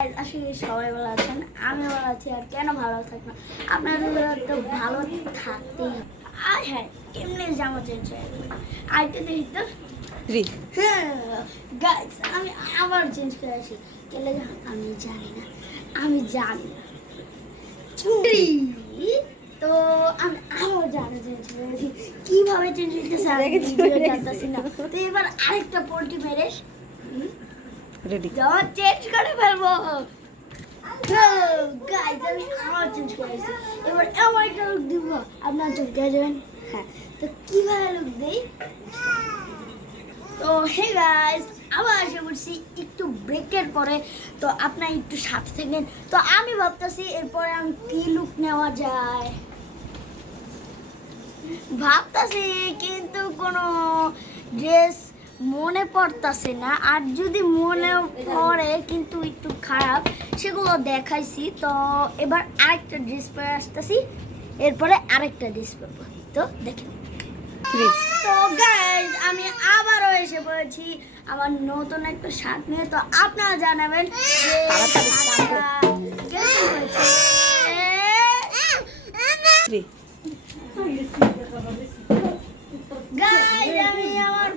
আসলে সবাই ভালো আছেন, আমি ভালো আছি। আর কেন ভালো থাকবো, আপনাদের তো ভালো থাকতেই। আর হ্যাঁ, এমনি জামা চেঞ্জ হয়ে গেল। আরেকটা দেখি তো। গাইস, আমি আবার চেঞ্জ করে আসি। কেলে আমি জানি না, আমি জানি না। তো আমি আবার জানা চেঞ্জ করেছি। কিভাবে চেঞ্জ হইতেছে আমি ভিডিও জানতাছি না। তো এবার আরেকটা পোল্ট্রি মেরে রেডি জামা চেঞ্জ করে ফেলবো। গাইস, আমি আবার চেঞ্জ করেছি। এবার আমার একটা লুক দিব, আপনার চমকে যাবেন। হ্যাঁ, তো কিভাবে লুক দেই? তো হে গাইস, আবার এসে বলছি একটু ব্রেকের পরে। তো আপনার একটু সাথে থাকেন। তো আমি ভাবতেছি এরপরে আমি কি লুক নেওয়া যায় ভাবতাছি, কিন্তু কোনো ড্রেস মনে পড়তাছে না। আর যদি মনে পড়ে কিন্তু একটু খারাপ, সেগুলো দেখাইছি। তো এবার আরেকটা ড্রেস পরে আসতেছি, এরপরে আরেকটা ড্রেস পরবো। তো দেখেন। তো গাইজ, আমি আবারও এসে পড়েছি আমার নতুন একটা শার্ট নিয়ে। তো আপনারা জানাবেন যে শার্টটা কেমন হয়েছে। গাইজ, আমি আমার